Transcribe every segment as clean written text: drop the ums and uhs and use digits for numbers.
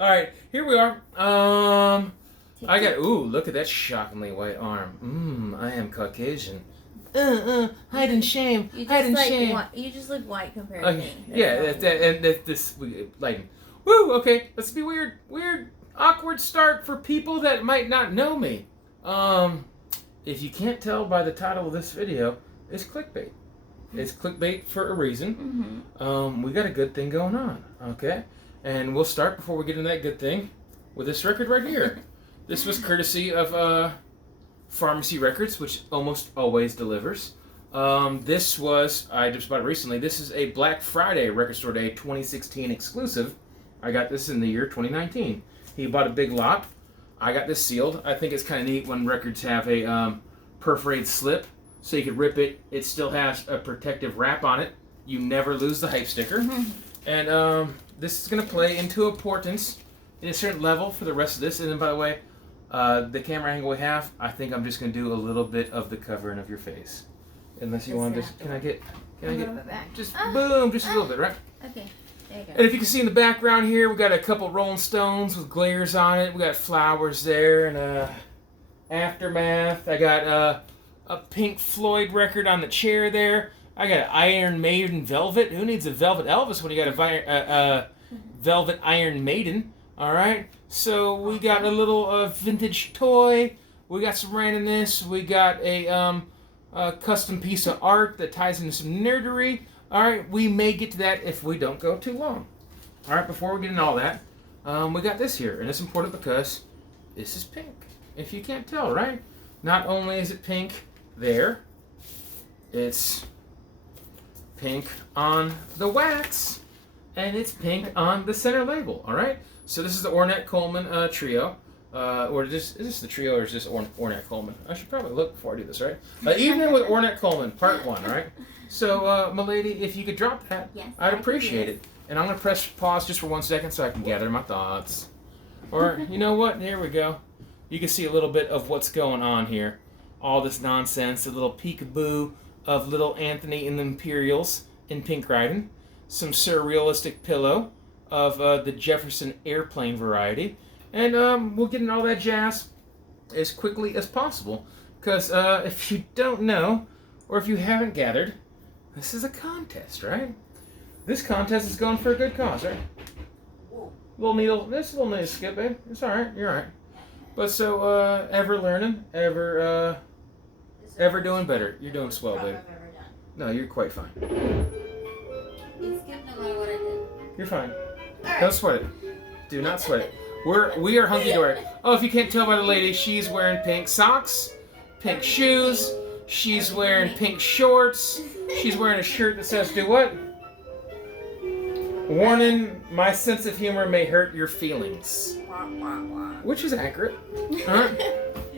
Alright, here we are. I got, ooh, look at that shockingly white arm. I am Caucasian. Hide in shame. Hide in shame. You just look white compared to me. Yeah, this lighting. Woo, okay, let's be weird, awkward start for people that might not know me. If you can't tell by the title of this video, it's clickbait. It's clickbait for a reason. We got a good thing going on, okay? And we'll start, before we get into that good thing, with this record right here. This was courtesy of Pharmacy Records, which almost always delivers. This was, I just bought it recently, this is a Black Friday Record Store Day 2016 exclusive. I got this in the year 2019. He bought a big lot. I got this sealed. I think it's kind of neat when records have a perforated slip, so you could rip it. It still has a protective wrap on it. You never lose the hype sticker. And this is going to play into importance in a certain level for the rest of this. And then, by the way, the camera angle we have, I think I'm just going to do a little bit of the covering of your face. Unless you want to just, can I get, just boom, just a little bit, right? Okay, there you go. And if you can see in the background here, we got a couple Rolling Stones with glares on it. We got flowers there and Aftermath. I got a Pink Floyd record on the chair there. I got an Iron Maiden Velvet. Who needs a Velvet Elvis when you got a Velvet Iron Maiden? All right. So we got a little vintage toy. We got some randomness. We got a custom piece of art that ties into some nerdery. All right. We may get to that if we don't go too long. All right. Before we get into all that, we got this here, and it's important because this is pink. If you can't tell, right? Not only is it pink there, it's pink on the wax, and it's pink on the center label, all right? So this is the Ornette Coleman trio. Is this the trio or is this Ornette Coleman? I should probably look before I do this, right? Evening with Ornette Coleman, part 1, right? So, milady, if you could drop that, yes, I'd appreciate it. And I'm going to press pause just for 1 second so I can gather my thoughts. Or, you know what? Here we go. You can see a little bit of what's going on here. All this nonsense, a little peekaboo of little Anthony and the Imperials in pink riding. Some surrealistic pillow of the Jefferson Airplane variety. And we'll get into all that jazz as quickly as possible. Because if you don't know, or if you haven't gathered, this is a contest, right? This contest is going for a good cause, right? Little needle, this little needle skip, babe. It's alright, you're alright. But so, ever learning, ever doing better. You're doing swell, babe. No, you're quite fine. It's good no matter what I did. You're fine. Don't sweat it. Do not sweat it. We are hunky-dory. Oh, if you can't tell by the lady, she's wearing pink socks, pink shoes, she's wearing pink shorts, she's wearing a shirt that says, do what? Warning, my sense of humor may hurt your feelings. Which is accurate.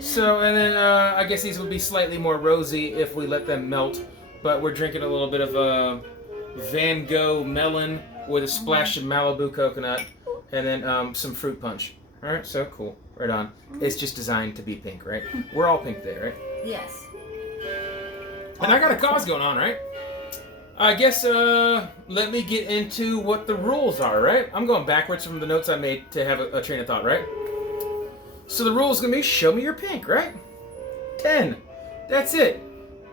So, and then I guess these would be slightly more rosy if we let them melt. But we're drinking a little bit of Van Gogh melon with a splash of Malibu coconut. And then some fruit punch. Alright, so cool. Right on. It's just designed to be pink, right? We're all pink there, right? Yes. And I got a cause going on, right? I guess, let me get into what the rules are, right? I'm going backwards from the notes I made to have a train of thought, right? So the rule is going to be, show me your pink, right? 10. That's it.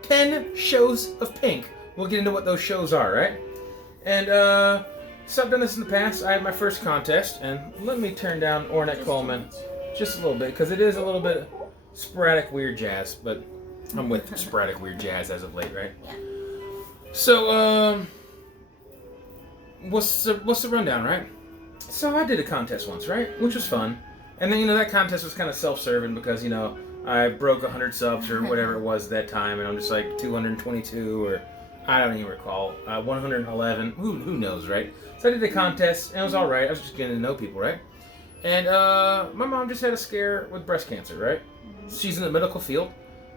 10 shows of pink. We'll get into what those shows are, right? And, so I've done this in the past. I had my first contest, and let me turn down Ornette Coleman just a little bit, because it is a little bit sporadic weird jazz, but I'm with sporadic weird jazz as of late, right? Yeah. So, what's the rundown, right? So I did a contest once, right? Which was fun. And then, that contest was kind of self-serving because, I broke 100 subs or whatever it was that time, and I'm just like 222 or I don't even recall. 111. Who knows, right? So I did the contest, and it was all right. I was just getting to know people, right? And my mom just had a scare with breast cancer, right? She's in the medical field.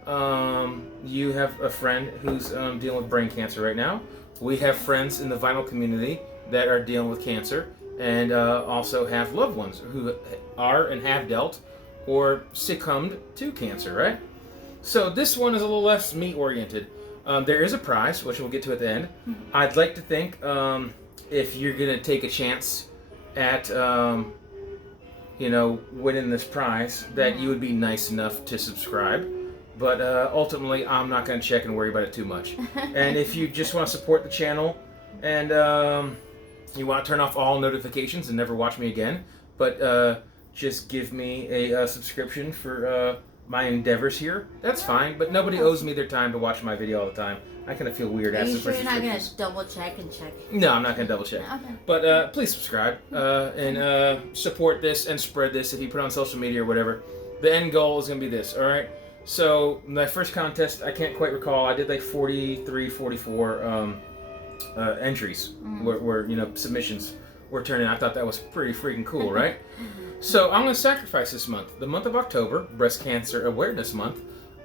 You have a friend who's dealing with brain cancer right now. We have friends in the vinyl community that are dealing with cancer, and also have loved ones who are and have dealt or succumbed to cancer, right? So this one is a little less me-oriented. There is a prize, which we'll get to at the end. I'd like to think if you're going to take a chance at winning this prize, that you would be nice enough to subscribe. But ultimately, I'm not going to check and worry about it too much. And if you just want to support the channel and you want to turn off all notifications and never watch me again, but just give me a subscription for my endeavors here, that's fine. But nobody owes me their time to watch my video all the time. I kind of feel weird asking for subscriptions. You're not going to double check and check? No, I'm not going to double check. Okay. But please subscribe and support this and spread this if you put it on social media or whatever. The end goal is going to be this, all right? So my first contest, I can't quite recall. I did like 43, 44 entries where submissions were turned in. I thought that was pretty freaking cool, right? So I'm going to sacrifice this month. The month of October, Breast Cancer Awareness Month.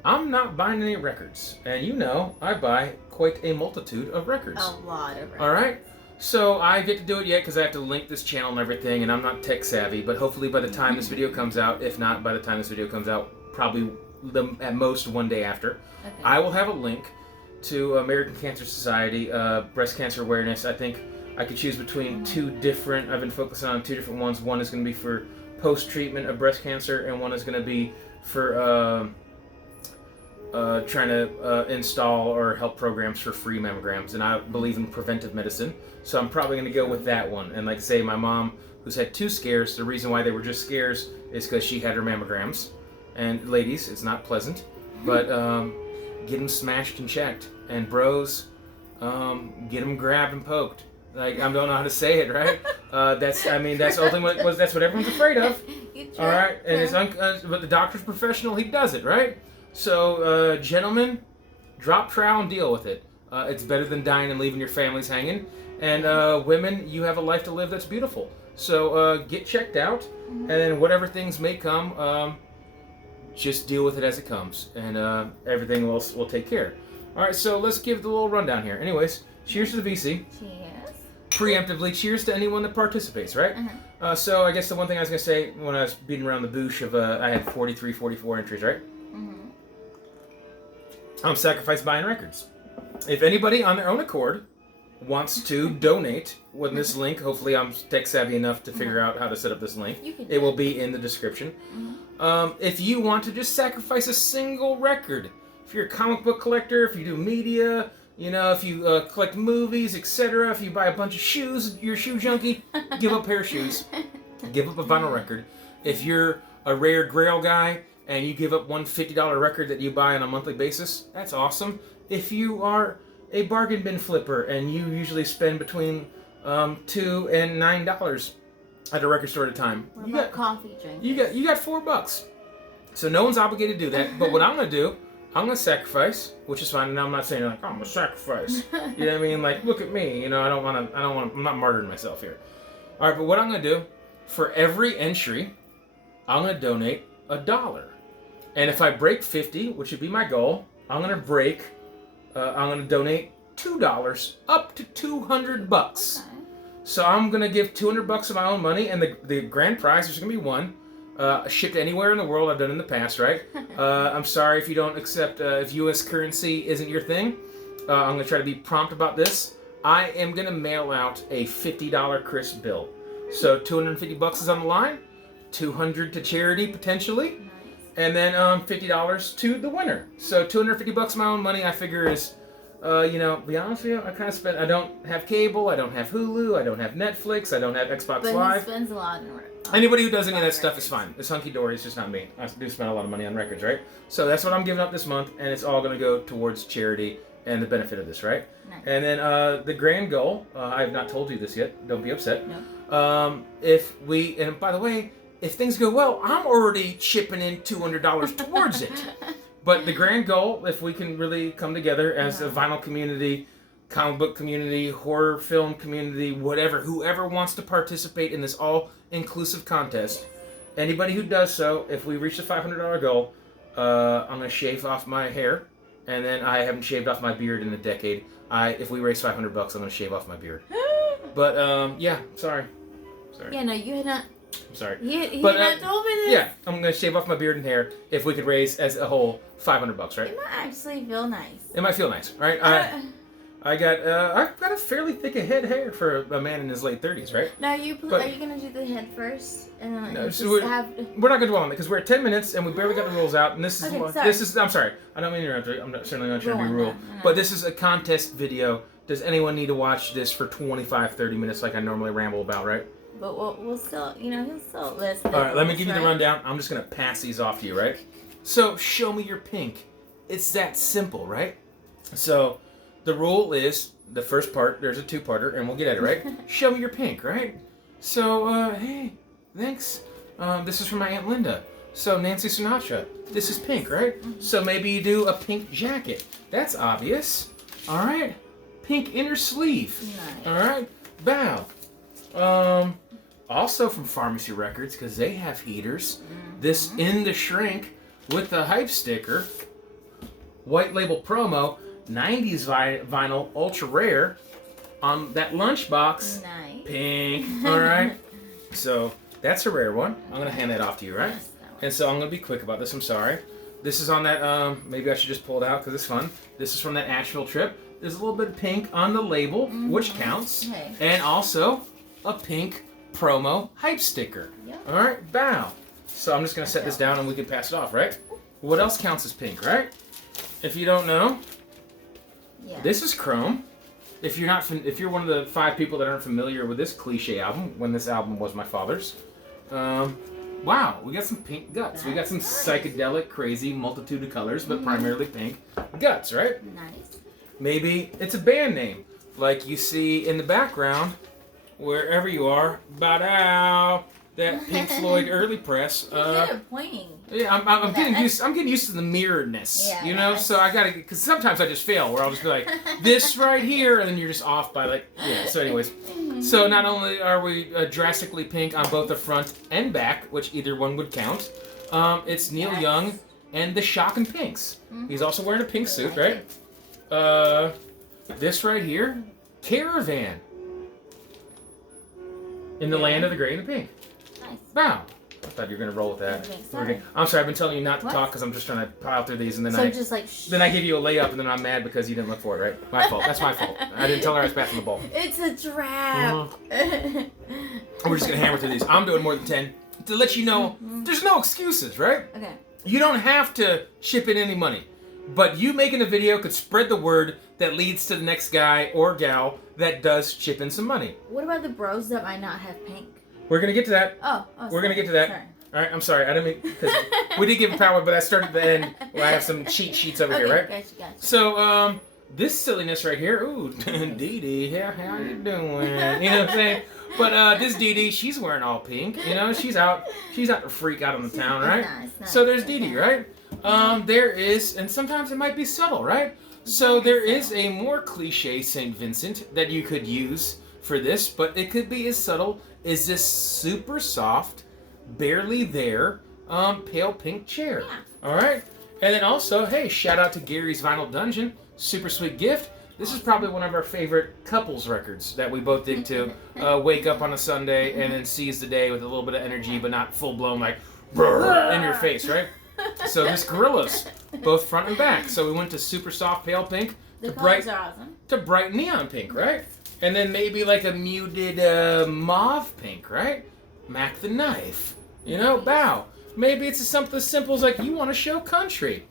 I'm not buying any records. And I buy quite a multitude of records. A lot of records. All right? So I get to do it yet because I have to link this channel and everything, and I'm not tech savvy. But hopefully by the time this video comes out, if not by the time this video comes out, probably at most one day after, Okay. I will have a link to American Cancer Society, Breast Cancer Awareness. I think I could choose between two different, I've been focusing on two different ones. One is going to be for post-treatment of breast cancer, and one is going to be for trying to install or help programs for free mammograms. And I believe in preventive medicine, so I'm probably going to go with that one. And like say my mom, who's had 2 scares, the reason why they were just scares is because she had her mammograms. And ladies, it's not pleasant, but get them smashed and checked. And bros, get them grabbed and poked. Like, I don't know how to say it, right? That's ultimately that's what everyone's afraid of. All right, and it's but the doctor's professional; he does it, right? So, gentlemen, drop trowel and deal with it. It's better than dying and leaving your families hanging. And women, you have a life to live that's beautiful. So get checked out, and then whatever things may come, just deal with it as it comes, and everything will take care. All right, so let's give the little rundown here. Anyways, cheers to the VC. Cheers. Preemptively, cheers to anyone that participates, right? So I guess the one thing I was going to say when I was beating around the bush of I had 43, 44 entries, right? I'm sacrifice buying records. If anybody on their own accord wants to donate with this link, hopefully I'm tech savvy enough to figure out how to set up this link. It will be in the description. If you want to just sacrifice a single record, if you're a comic book collector, if you do media, if you collect movies, etc., if you buy a bunch of shoes, you're a shoe junkie, give up a pair of shoes. Give up a vinyl record. If you're a rare grail guy and you give up one $50 record that you buy on a monthly basis, that's awesome. If you are a bargain bin flipper and you usually spend between $2 and $9 at a record store at a time, What about coffee drinkers? You got $4. So no one's obligated to do that. But what I'm gonna do, I'm gonna sacrifice, which is fine. And I'm not saying like I'm gonna sacrifice. You know what I mean? Like, look at me. I'm not martyring myself here. All right, but what I'm gonna do, for every entry, I'm gonna donate $1. And if I break 50, which would be my goal, I'm gonna donate $2 up to $200. Okay. So I'm gonna give $200 of my own money, and the grand prize, there's gonna be one, shipped anywhere in the world. I've done in the past, right? I'm sorry if you don't accept, if U.S. currency isn't your thing. I'm gonna try to be prompt about this. I am gonna mail out a $50 crisp bill. So $250 is on the line, $200 to charity potentially, Nice. and then $50 to the winner. So $250 of my own money, I figure is, be honest with you, I don't have cable, I don't have Hulu, I don't have Netflix, I don't have Xbox But Live. he spends a lot on Anybody who does any of that stuff is fine. It's hunky-dory, it's just not me. I do spend a lot of money on records, right? So that's what I'm giving up this month, and it's all going to go towards charity and the benefit of this, right? Nice. And then the grand goal, I have not told you this yet, don't be upset. Nope. And by the way, if things go well, I'm already chipping in $200 towards it. But the grand goal, if we can really come together as a vinyl community, comic book community, horror film community, whatever, whoever wants to participate in this all-inclusive contest, anybody who does so, if we reach the $500 goal, I'm going to shave off my hair, and then I haven't shaved off my beard in a decade. If we raise $500, I'm going to shave off my beard. But, yeah, sorry. Yeah, no, you had not. I'm sorry. You But, had not told me this. Yeah, I'm going to shave off my beard and hair if we could raise as a whole $500, right? It might actually feel nice. It might feel nice, right? I've got a fairly thick head hair for a man in his late 30s, right? Now, are you gonna do the head first, and then no, so we're not gonna dwell on it because we're at 10 minutes and we barely got the rules out. And this is I'm sorry, I don't mean to interrupt you. I'm certainly not trying to be rude, but this is a contest video. Does anyone need to watch this for 25, 30 minutes like I normally ramble about, right? But we'll still, he'll still listen. All right, let me give you the rundown. I'm just gonna pass these off to you, right? So show me your pink. It's that simple, right? So. The rule is, the first part, there's a two-parter, and we'll get at it, right? Show me your pink, right? So, hey, thanks. This is from my Aunt Linda. So, Nancy Sinatra, this is pink, right? So maybe you do a pink jacket. That's obvious. All right? Pink inner sleeve. Nice. All right? Bow. Also from Pharmacy Records, because they have heaters. This In the Shrink with the hype sticker. White label promo. 90s vinyl, ultra rare, on that lunchbox. Nice. Pink. All right. So that's a rare one. I'm gonna hand that off to you, right? Yes, and so I'm gonna be quick about this. I'm sorry. This is on that. Maybe I should just pull it out because it's fun. This is from that Asheville trip. There's a little bit of pink on the label, which counts, and also a pink promo hype sticker. Yep. All right. Bow. So I'm just gonna set this down and we can pass it off, right? What else counts as pink, right? If you don't know. Yeah. This is Chrome. If you're one of the 5 people that aren't familiar with this cliche album, when this album was my father's, wow, we got some pink guts. We got some psychedelic, crazy multitude of colors, but primarily pink guts, right? Nice. Maybe it's a band name, like you see in the background, wherever you are. Ba-dow, that Pink Floyd early press. You're good at pointing. Yeah, I'm getting used. I'm getting used to the mirroredness, you know. So I gotta, because sometimes I just fail, where I'll just be like, this right here, and then you're just off by like, yeah. So, anyways, so not only are we drastically pink on both the front and back, which either one would count, it's Neil Young and the Shocking Pinks. He's also wearing a pink suit, right? This right here, Caravan. In the land of the gray and the pink. Nice. Wow. I thought you were going to roll with that. I'm sorry, I've been telling you not to talk because I'm just trying to pile through these, and then then I give you a layup, and then I'm mad because you didn't look for it, right? My fault. That's my fault. I didn't tell her I was passing the ball. It's a trap. We're just going to hammer through these. I'm doing more than 10 to let you know there's no excuses, right? Okay. You don't have to chip in any money, but you making a video could spread the word that leads to the next guy or gal that does chip in some money. What about the bros that might not have pink? We're going to get to that. We're going to get to that. Sorry. All right, I'm sorry. I didn't mean, because we did give a power, but I started at the end where I have some cheat sheets over here, right? Gotcha. So, this silliness right here, ooh, Dee Dee, how you doing? You know what I'm saying? But this Dee Dee, she's wearing all pink. You know, she's out to freak out on the town, right? Nice. So there's Dee Dee, right? There is, and sometimes it might be subtle, right? So there is a more cliche St. Vincent that you could use for this, but it could be as subtle as this super soft, barely there, pale pink chair. All right? And then also, hey, shout out to Gary's Vinyl Dungeon. Super sweet gift. This is probably one of our favorite couples records that we both dig to. Wake up on a Sunday and then seize the day with a little bit of energy, but not full-blown like, brrr, in your face, right? So this Gorillas, both front and back. So we went to super soft pale pink to bright neon pink, right? And then maybe like a muted mauve pink, right? Mac the Knife. You know, bow. Maybe it's something as simple as like you want to show country.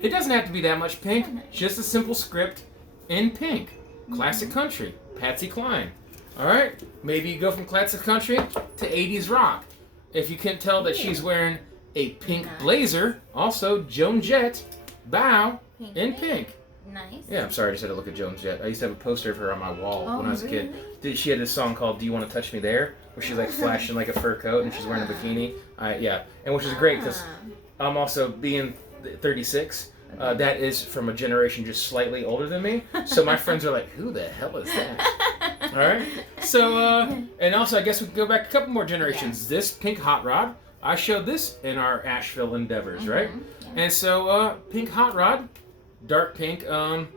It doesn't have to be that much pink. Just a simple script in pink. Classic country. Patsy Cline. All right? Maybe you go from classic country to 80s rock. If you can't tell that she's wearing a pink blazer, also Joan Jett, bow, in pink. Nice. Yeah, I'm sorry, I just had to look at Joan Jett. I used to have a poster of her on my wall when I was a kid. She had this song called Do You Want to Touch Me There? Where she's like flashing like a fur coat and she's wearing a bikini. Yeah, and which is great because I'm also being 36. That is from a generation just slightly older than me. So my friends are like, who the hell is that? All right. So, and also I guess we can go back a couple more generations. This pink hot rod, I showed this in our Asheville endeavors, right? And so pink hot rod, dark pink, still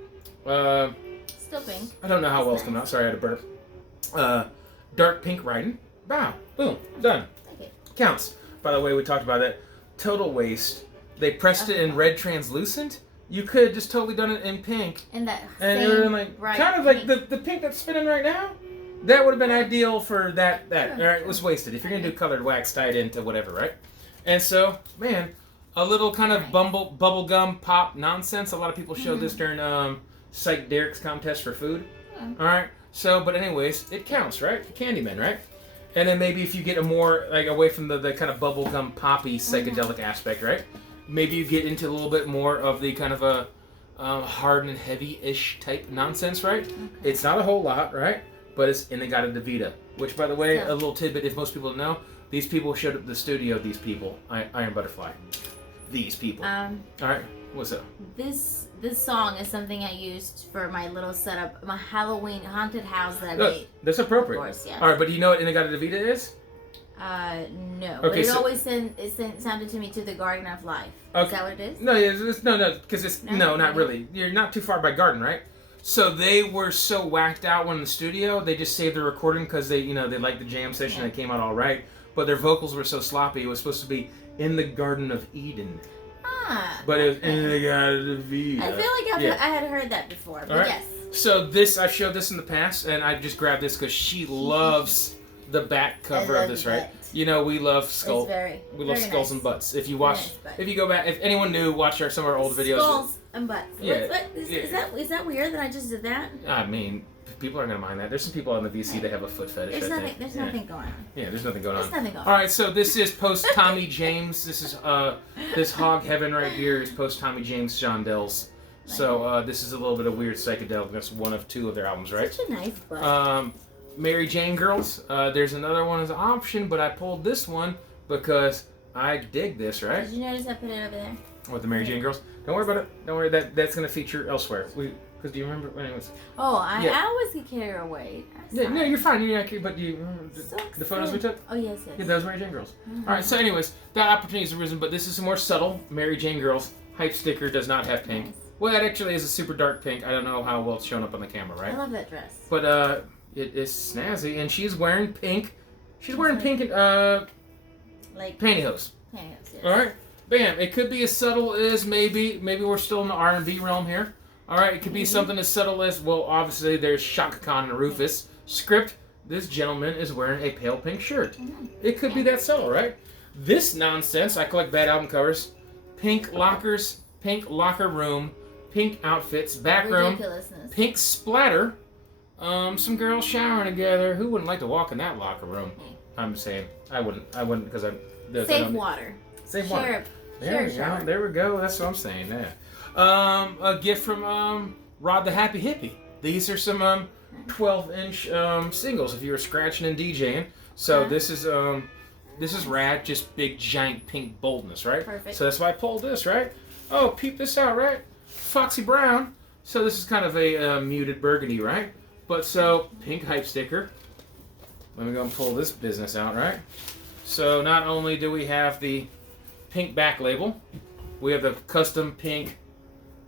pink. I don't know how well it's coming out. Sorry, I had a burp. Dark pink riding. Bow. Boom. Done. Okay. Counts. By the way, we talked about that. Total waste. They pressed it in red translucent. you could have just totally done it in pink. And that and it would have been like kind of pink. like the pink that's spinning right now. That would have been ideal for that. Yeah. All right, it was wasted. If you're gonna do colored wax, tie it into whatever, right? And so, man, a little kind of bubblegum pop nonsense. A lot of people showed this during Psych Derek's contest for food. All right. So, but anyways, it counts, right? Candyman, right? And then maybe if you get a more like away from the kind of bubblegum poppy psychedelic aspect, right? Maybe you get into a little bit more of the kind of a hard and heavy-ish type nonsense, right? Okay. It's not a whole lot, right? But it's Inagata Devita, which, by the way, a little tidbit, if most people don't know, these people showed up at the studio, these people, Iron Butterfly. These people. All right, what's up? This song is something I used for my little setup, my Halloween haunted house that I made. That's appropriate. Of course, yeah. All right, but do you know what Inagata Devita is? No. Okay, but it always sounded to me to the Garden of Life. Okay. Is that what it is? No, because it's not really. You're not too far by Garden, right? So they were so whacked out when in the studio, they just saved the recording because they liked the jam session and it came out all right. But their vocals were so sloppy, it was supposed to be in the Garden of Eden. But it was Inagata Devita. I feel like I had heard that before, but right. Yes. So I've showed this in the past, and I just grabbed this because she loves the back cover of this, right? You know, we love skulls. We love skulls and butts. If you watch, if you go back, if anyone new, watch some of our old videos. Skulls and butts. Yeah. Is that weird that I just did that? I mean, people aren't gonna mind that. There's some people on the VC that have a foot fetish. There's nothing going on. Yeah, there's nothing going on. There's nothing going on. All right, so this is post Tommy James. This is this Hog Heaven right here is post Tommy James Shondells. So this is a little bit of weird psychedelic. That's one of two of their albums, right? Such a nice butt. Mary Jane Girls. There's another one as an option, but I pulled this one because I dig this, right? Did you notice I put it over there? With the Mary Jane Girls? Don't worry about it. Don't worry. That's going to feature elsewhere. Because do you remember when it was? Oh, I always get carried away. Yeah, no, you're fine. You're not, but you remember the photos we took? Oh, yes. Yeah, those Mary Jane Girls. All right, so anyways, that opportunity has arisen, but this is more subtle. Mary Jane Girls. Hype sticker does not have pink. Nice. Well, that actually is a super dark pink. I don't know how well it's shown up on the camera, right? I love that dress. But it is snazzy, and she's wearing pink. She's wearing pink and like pantyhose. Pantyhose, yes. All right, bam. It could be as subtle as maybe we're still in the R&B realm here. All right, it could be something as subtle as, well, obviously there's Shaka Khan and Rufus. Script: this gentleman is wearing a pale pink shirt. It could be that subtle, right? This nonsense. I collect bad album covers. Pink lockers, pink locker room, pink outfits, back room, pink splatter. Some girls showering together. Who wouldn't like to walk in that locker room? I'm saying I wouldn't because save water. Save water. There we go. That's what I'm saying. Yeah. A gift from Rod the Happy Hippie. These are some 12-inch singles if you were scratching and DJing. So this is rad. Just big giant pink boldness, right? Perfect. So that's why I pulled this, right? Oh, peep this out, right? Foxy Brown. So this is kind of a muted burgundy, right? But so, pink hype sticker. Let me go and pull this business out, right? So not only do we have the pink back label, we have the custom pink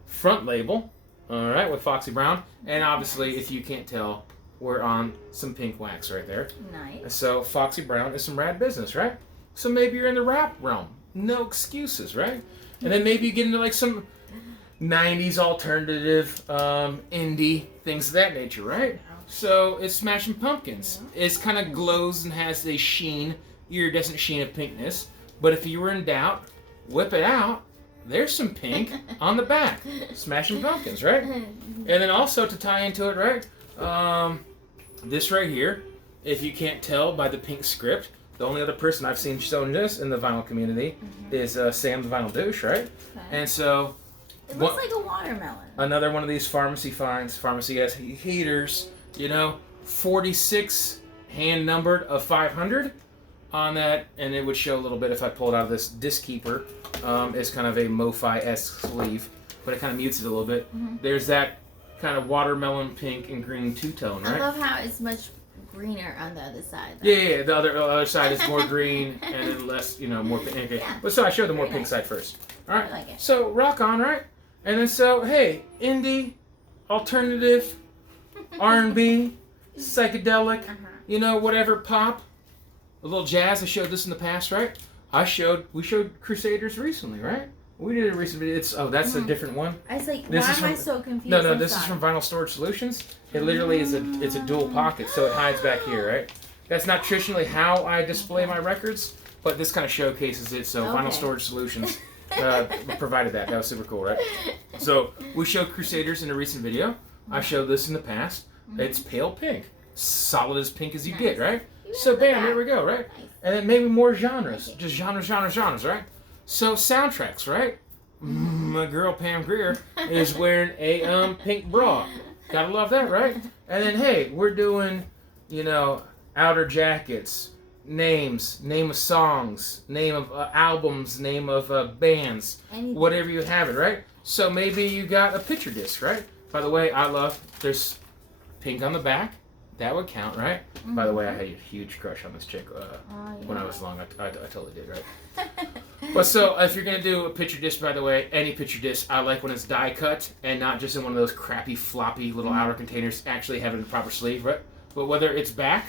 front label, all right, with Foxy Brown. And obviously, if you can't tell, we're on some pink wax right there. Nice. So Foxy Brown is some rad business, right? So maybe you're in the rap realm. No excuses, right? And then maybe you get into like some 90s alternative, indie, things of that nature, right? So it's Smashing Pumpkins. It kind of glows and has a sheen, iridescent sheen of pinkness. But if you were in doubt, whip it out. There's some pink on the back. Smashing Pumpkins, right? And then also to tie into it, right? This right here, if you can't tell by the pink script, the only other person I've seen shown this in the vinyl community is Sam the Vinyl Douche, right? Okay. And so it looks like a watermelon. Another one of these pharmacy finds, pharmacy heaters, 46 hand numbered of 500 on that, and it would show a little bit if I pulled out of this disc keeper. It's kind of a MoFi-esque sleeve, but it kind of mutes it a little bit. There's that kind of watermelon pink and green two-tone, right? I love how it's much greener on the other side. Yeah, the other side is more green and then less, more pink. Okay. Yeah. But so I showed the more pink side first. All right. I like it. So rock on, right? And then so, hey, indie, alternative, R&B, psychedelic, whatever, pop, a little jazz. I showed this in the past, right? We showed Crusaders recently, right? We did a recent video. That's a different one. I was like, This why is am I from- so confused? No, I'm this is sorry. from Vinyl Storage Solutions. It literally is it's a dual pocket, so it hides back here, right? That's not traditionally how I display my records, but this kind of showcases it. So Vinyl Storage Solutions provided that. That was super cool, right? So we showed Crusaders in a recent video. I showed this in the past. It's pale pink, solid as pink as you get, right? So bam, there we go, right? Nice. And then maybe more genres, just genres, right? So soundtracks, right? My girl Pam Grier is wearing a pink bra. Gotta love that, right? And then hey, we're doing, outer jackets, name of songs, name of albums, name of bands, whatever you have it, right? So maybe you got a picture disc, right? By the way, there's pink on the back. That would count, right? By the way, I had a huge crush on this chick when I was long. I totally did, right? But so, if you're going to do a picture disc, by the way, any picture disc, I like when it's die cut and not just in one of those crappy, floppy little outer containers, actually having the proper sleeve, right? But whether it's back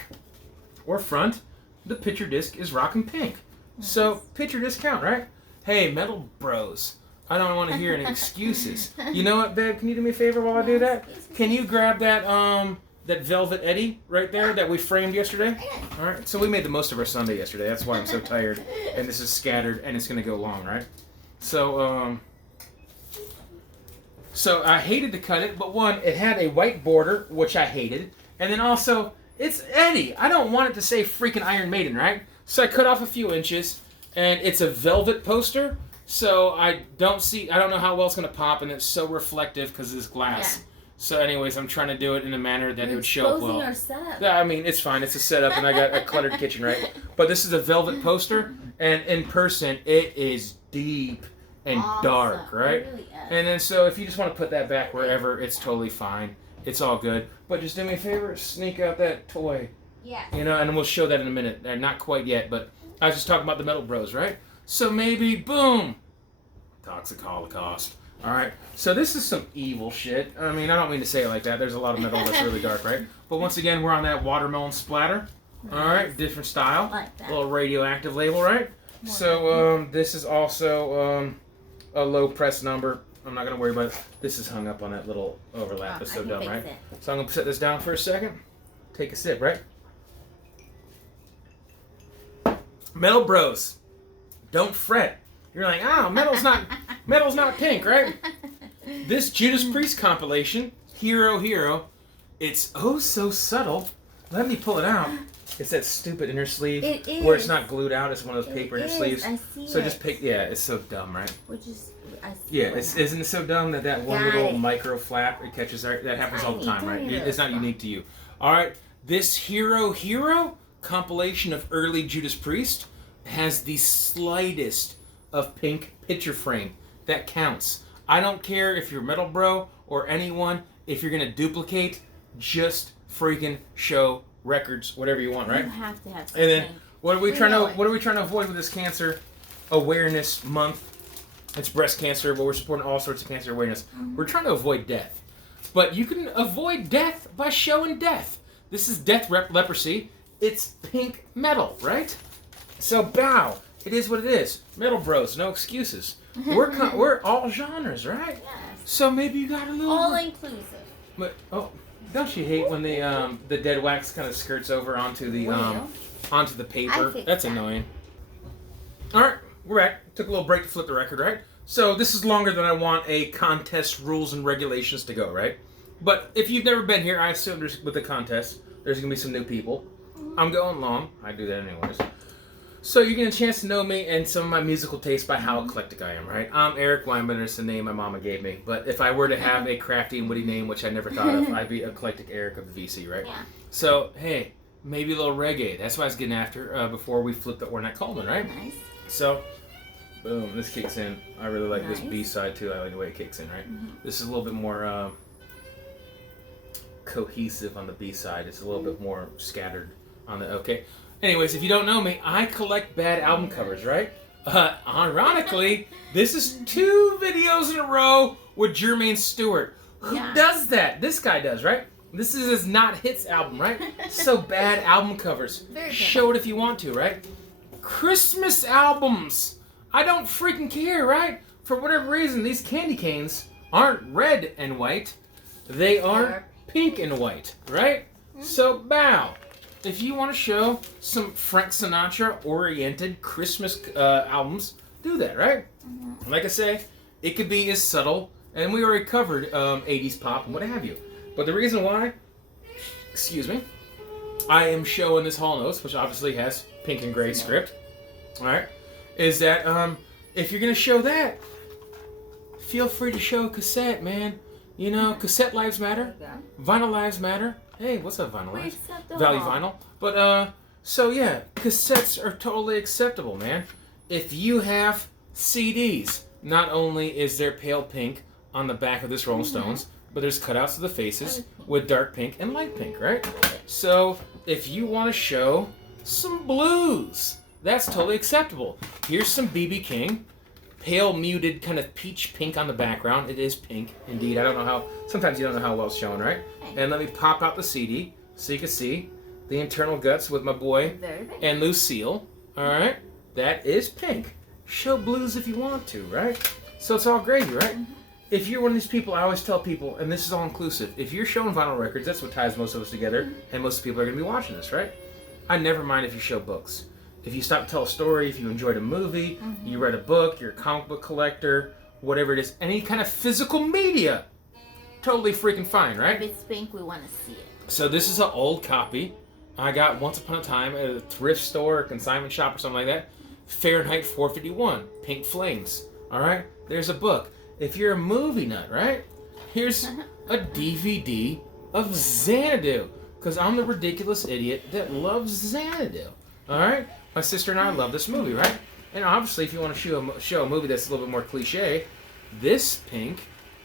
or front, the picture disc is rocking pink. So, picture disc count, right? Hey, metal bros. I don't want to hear any excuses. You know what, babe? Can you do me a favor while I do that? Can you grab that Velvet Eddie right there that we framed yesterday? All right. So we made the most of our Sunday yesterday. That's why I'm so tired. And this is scattered, and it's going to go long, right? So, so I hated to cut it, but one, it had a white border, which I hated. And then also, it's Eddie. I don't want it to say freaking Iron Maiden, right? So I cut off a few inches, and it's a velvet poster. So I don't know how well it's going to pop, and it's so reflective because of this glass. Yeah. So anyways, I'm trying to do it in a manner that it would show up well. Our setup. Yeah, I mean, it's fine. It's a setup, and I got a cluttered kitchen, right? But this is a velvet poster, and in person, it is deep and dark, right? It really is. And then, so if you just want to put that back wherever, it's totally fine. It's all good. But just do me a favor, sneak out that toy. Yeah. And we'll show that in a minute. Not quite yet, but I was just talking about the Metal Bros, right? So maybe, boom, Toxic Holocaust. All right, so this is some evil shit. I mean, I don't mean to say it like that. There's a lot of metal that's really dark, right? But once again, we're on that watermelon splatter. All right, different style. Like that. Little radioactive label, right? So this is also a low press number. I'm not going to worry about it. This is hung up on that little overlap. It's so dumb, right? So I'm going to set this down for a second. Take a sip, right? Metal Bros, don't fret. You're like, metal's not pink, right? This Judas Priest compilation, Hero, it's oh so subtle. Let me pull it out. It's that stupid inner sleeve where it's not glued out. It's one of those paper inner sleeves. I see so it. just pick. Yeah, it's so dumb, right? I see Yeah, isn't it so dumb that one little micro flap it catches? That happens all the time, right? Tiny It's not unique to you. All right, this Hero compilation of early Judas Priest has the slightest of pink picture frame. That counts. I don't care if you're Metal Bro or anyone. If you're gonna duplicate, just freaking show records, whatever you want, right? You have to have something. And then what are we trying to avoid with this Cancer Awareness Month? It's breast cancer, but we're supporting all sorts of cancer awareness. We're trying to avoid death, but you can avoid death by showing death. This is Death Leprosy. It's pink metal, right? So bow. It is what it is. Metal Bros, no excuses. We're all genres, right? Yes. So maybe you got a little All inclusive. But don't you hate when the dead wax kind of skirts over onto the paper? That's annoying. All right, we're back. Took a little break to flip the record, right? So this is longer than I want a contest rules and regulations to go, right? But if you've never been here, I assume with the contest, there's gonna be some new people. I'm going long. I do that anyways. So you get a chance to know me and some of my musical taste by how eclectic I am, right? I'm Eric Weinbender, it's the name my mama gave me. But if I were to have a crafty and witty name, which I never thought of, I'd be Eclectic Eric of the VC, right? Yeah. So, hey, maybe a little reggae. That's what I was getting after before we flipped the Ornette Coleman, right? Nice. So, boom, this kicks in. I really like this B-side too. I like the way it kicks in, right? This is a little bit more cohesive on the B-side. It's a little bit more scattered on the, okay. Anyways, if you don't know me, I collect bad album covers, right? Ironically, this is 2 videos in a row with Jermaine Stewart. Who does that? This guy does, right? This is his Not Hits album, right? So bad album covers. Show it if you want to, right? Christmas albums. I don't freaking care, right? for whatever reason, these candy canes aren't red and white. They are pink and white, right? So, bow. If you want to show some Frank Sinatra-oriented Christmas albums, do that, right? Like I say, it could be as subtle, and we already covered 80s pop and what have you. But the reason why, excuse me, I am showing this Hall Notes, which obviously has pink and gray script, all right, is that if you're going to show that, feel free to show a cassette, man. You know, cassette lives matter. Vinyl lives matter. Hey, what's up, vinyl lives? Value vinyl. But, so yeah, cassettes are totally acceptable, man. If you have CDs, not only is there pale pink on the back of this Rolling Stones, but there's cutouts of the faces with dark pink and light pink, right? So, if you want to show some blues, that's totally acceptable. Here's some B.B. King. Pale, muted, kind of peach pink on the background. It is pink, indeed. I don't know how... Sometimes you don't know how well it's showing, right? And let me pop out the CD so you can see the internal guts with my boy and Lucille. All right? That is pink. Show blues if you want to, right? So it's all gravy, right? If you're one of these people, I always tell people, and this is all inclusive, if you're showing vinyl records, that's what ties most of us together, and most people are going to be watching this, right? I never mind if you show books. If you stop to tell a story, if you enjoyed a movie, you read a book, you're a comic book collector, whatever it is, any kind of physical media, totally freaking fine, right? If it's pink, we want to see it. So this is an old copy I got once upon a time at a thrift store, a consignment shop, or something like that. Fahrenheit 451, Pink Flames. All right, there's a book. If you're a movie nut, right? Here's a DVD of Xanadu, because I'm the ridiculous idiot that loves Xanadu. All right, my sister and I love this movie, right? And obviously, if you want to show a movie that's a little bit more cliche, this pink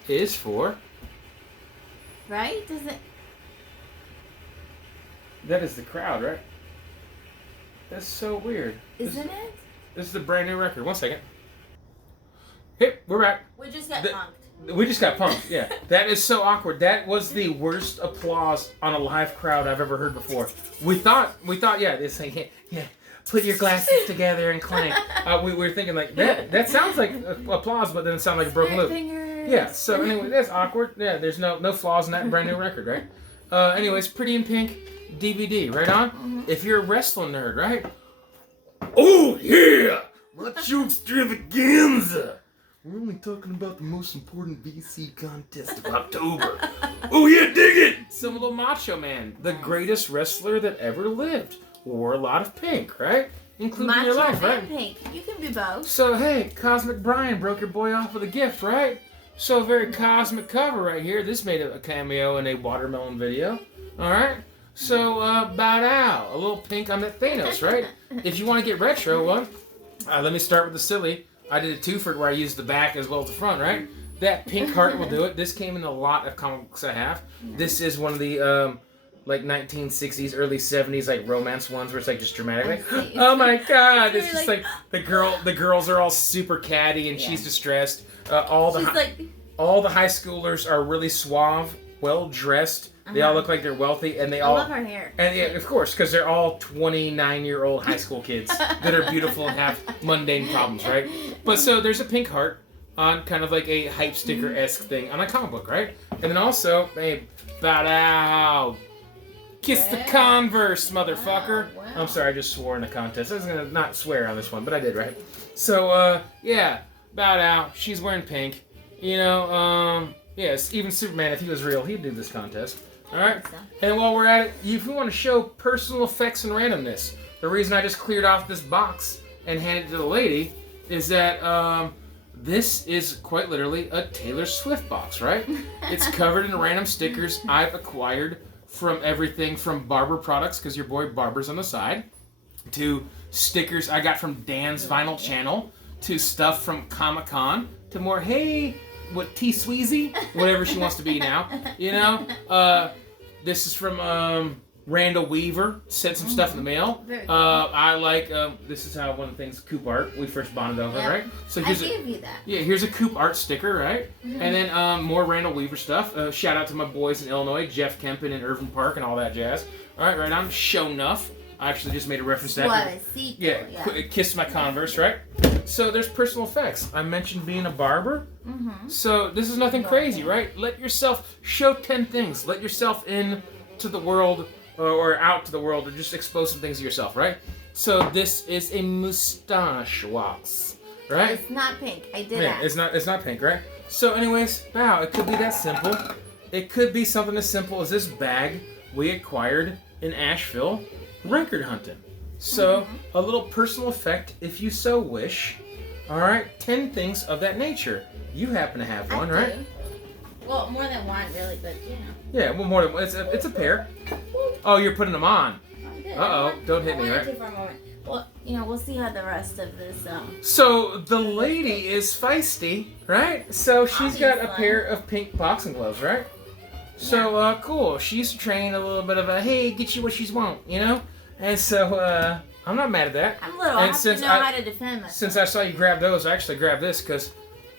is for. Right? Does it? That is the crowd, right? That's so weird. Isn't it? This is the brand new record. 1 second. Hey, we're back. We just got punked. We just got punked, yeah. That is so awkward. That was the worst applause on a live crowd I've ever heard before. We thought, yeah, this thing, yeah, put your glasses together and clank. We were thinking like, that sounds like applause, but then it sounded like a broken loop. Yeah, so anyway, that's awkward. Yeah, there's no flaws in that brand new record, right? Anyways, Pretty in Pink DVD, right on? If you're a wrestling nerd, right? Oh, yeah! Macho extravaganza! We're only talking about the most important BC contest of October. Oh yeah, dig it! Some little Macho Man, the greatest wrestler that ever lived, wore a lot of pink, right? Including Macho your life, right? and pink. You can be both. So hey, Cosmic Brian broke your boy off with a gift, right? So a very cosmic cover right here. This made a cameo in a watermelon video. All right. So bow down, a little pink on that Thanos, right? If you want to get retro, well, let me start with the silly. I did a twofer where I used the back as well as the front, right? That pink heart will do it. This came in a lot of comic books I have. This is one of the like 1960s, early 70s like romance ones where it's like just dramatic. Like, oh my God! It's just like the girls are all super catty and she's distressed. All the high schoolers are really suave, well dressed. They all look like they're wealthy, and I love her hair. And yeah, of course, because they're all 29-year-old high school kids that are beautiful and have mundane problems, right? But so there's a pink heart on kind of like a hype sticker-esque thing on a comic book, right? And then also, hey, bow down, kiss the Converse, motherfucker. Wow. I'm sorry, I just swore in the contest. I was gonna not swear on this one, but I did, right? So yeah, bow down. She's wearing pink. You know, yes, even Superman, if he was real, he'd do this contest. All right, and while we're at it, if you want to show personal effects and randomness, the reason I just cleared off this box and handed it to the lady is that this is quite literally a Taylor Swift box, right? It's covered in random stickers I've acquired from everything from barber products, because your boy barbers on the side, to stickers I got from Dan's Vinyl Channel, to stuff from Comic-Con, to more, hey, what, T-Sweezy? Whatever she wants to be now, you know? This is from Randall Weaver. Sent some stuff in the mail. I like, this is how one of the things, Coop Art, we first bonded over, right? So here's I gave you that. Yeah, here's a Coop Art sticker, right? And then more Randall Weaver stuff. Shout out to my boys in Illinois, Jeff Kempin and Irvin Park and all that jazz. All right, right on. Show Nuff. I actually just made a reference to that. Suavecito. Yeah. Kiss my Converse, right? So there's personal effects. I mentioned being a barber. Mm-hmm. So this is nothing crazy, right? Let yourself show 10 things. Let yourself in to the world or out to the world, or just expose some things to yourself, right? So this is a mustache wax, right? It's not pink. I did that. It's not pink, right? So anyways, wow, it could be that simple. It could be something as simple as this bag we acquired in Asheville record hunting. So a little personal effect if you so wish. All right, 10 things of that nature. You happen to have one, right? Well, more than one, really, but you know. Yeah, well, more than one. It's a pair. Oh, you're putting them on. Uh-oh, don't hit me, right? For a moment. Well, you know, we'll see how the rest of this. So the lady is feisty, right? So she's got a pair of pink boxing gloves, right? So cool. She used to train a little bit of a hey, get you what she's want, you know? And so I'm not mad at that. I'm little. I have to know how to defend myself. Since I saw you grab those, I actually grabbed this because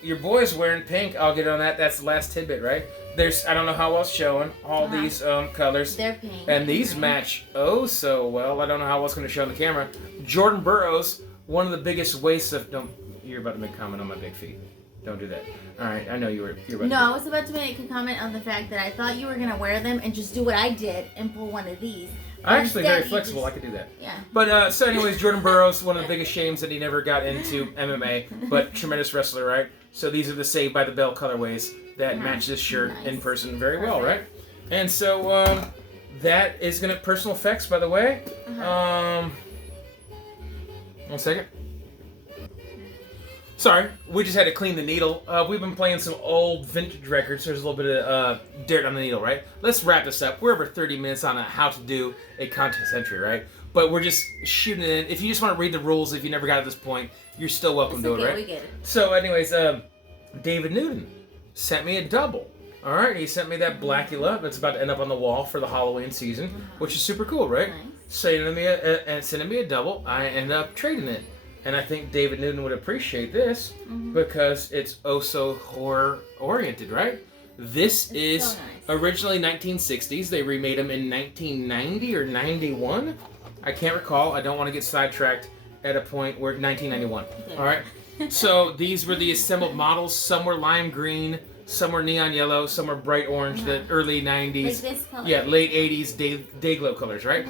your boy's wearing pink. I'll get on that. That's the last tidbit, right? There's I don't know how else showing all these colors. They're pink. And these match oh so well. I don't know how else going to show on the camera. Jordan Burroughs, one of the biggest wastes of. Don't. You're about to make a comment on my big feet. Don't do that. All right, I know you're about No, I was about to make a comment on the fact that I thought you were gonna wear them and just do what I did and pull one of these. I'm actually very flexible. I could do that. Yeah. But so, anyways, Jordan Burroughs, one of the biggest shames that he never got into MMA, but tremendous wrestler, right? So these are the Saved by the Bell colorways that match this shirt in person very well, right? And so that is gonna personal effects, by the way. 1 second. Sorry, we just had to clean the needle. We've been playing some old vintage records. There's a little bit of dirt on the needle, right? Let's wrap this up. We're over 30 minutes on how to do a contest entry, right? But we're just shooting it in. If you just want to read the rules, if you never got to this point, you're still welcome to it, right? We get it. So anyways, David Newton sent me a double. All right, he sent me that Blackula that's about to end up on the wall for the Halloween season, which is super cool, right? Nice. Sending me a double, I end up trading it. And I think David Newton would appreciate this because it's oh so horror oriented, right? This is so nice. Originally 1960s. They remade them in 1990 or 91. I can't recall. I don't want to get sidetracked at a point where 1991. Okay. All right. So these were the assembled models. Some were lime green, some were neon yellow, some were bright orange. The early 90s. Like this color. Yeah, late 80s day glow colors, right?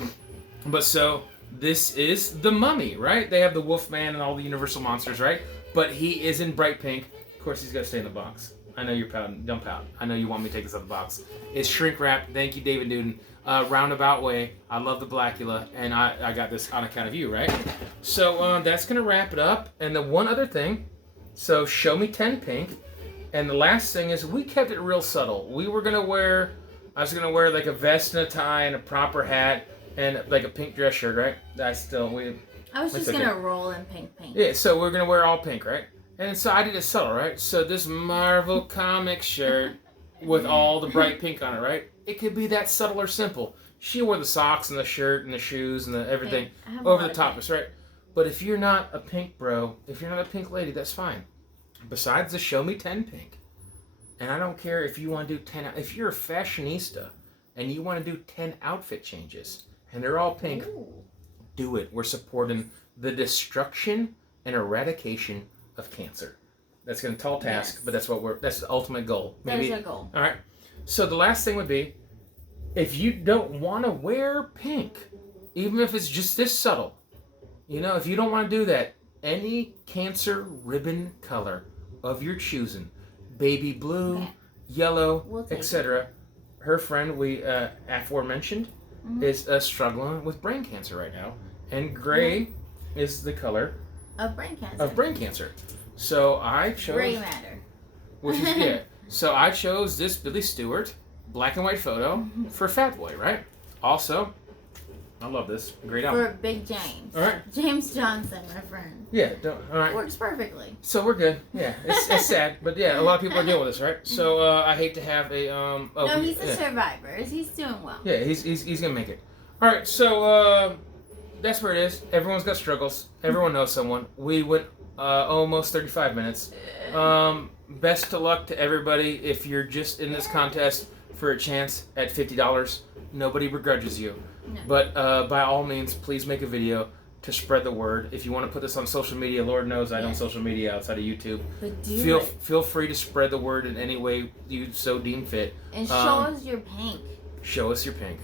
But so. This is the Mummy, right? They have the Wolfman and all the Universal monsters, right? But he is in bright pink. Of course, he's got to stay in the box. I know you're pouting. Don't pout. I know you want me to take this out of the box. It's shrink wrap. Thank you, David Newton. Roundabout way. I love the Blackula, and I got this on account of you, right? So that's going to wrap it up. And the one other thing, so show me 10 pink. And the last thing is we kept it real subtle. I was going to wear like a vest and a tie and a proper hat. And like a pink dress shirt, right? I was just gonna roll in pink. Yeah, so we're gonna wear all pink, right? And so I did it subtle, right? So this Marvel Comics shirt with all the bright pink on it, right? It could be that subtle or simple. She wore the socks and the shirt and the shoes and the everything over the top of us, right? But if you're not a pink bro, if you're not a pink lady, that's fine. Besides the show me 10 pink, and I don't care if you want to do 10. If you're a fashionista and you want to do 10 outfit changes. And they're all pink. Ooh. Do it. We're supporting the destruction and eradication of cancer. That's going to be a tall task, but that's the ultimate goal. Maybe. That is our goal. All right. So the last thing would be, if you don't want to wear pink, even if it's just this subtle, if you don't want to do that, any cancer ribbon color of your choosing, baby blue, yellow, etc. Her friend we aforementioned is struggling with brain cancer right now, and gray is the color of brain cancer. So I chose gray matter, which is So I chose this Billy Stewart black and white photo for Fat Boy, right? Also, I love this. Great album. For Big James. All right. James Johnson, my friend. Yeah. All right. Works perfectly. So we're good. Yeah. It's sad, but yeah, a lot of people are dealing with this, right? So I hate to have a no, he's a survivor. He's doing well. Yeah, he's gonna make it. All right. So that's where it is. Everyone's got struggles. Everyone knows someone. We went almost 35 minutes. Best of luck to everybody. If you're just in this contest for a chance at $50. Nobody begrudges you. No. But by all means, please make a video to spread the word. If you want to put this on social media, Lord knows I don't social media outside of YouTube. But do it. Feel free to spread the word in any way you so deem fit. And show us your pink. Show us your pink.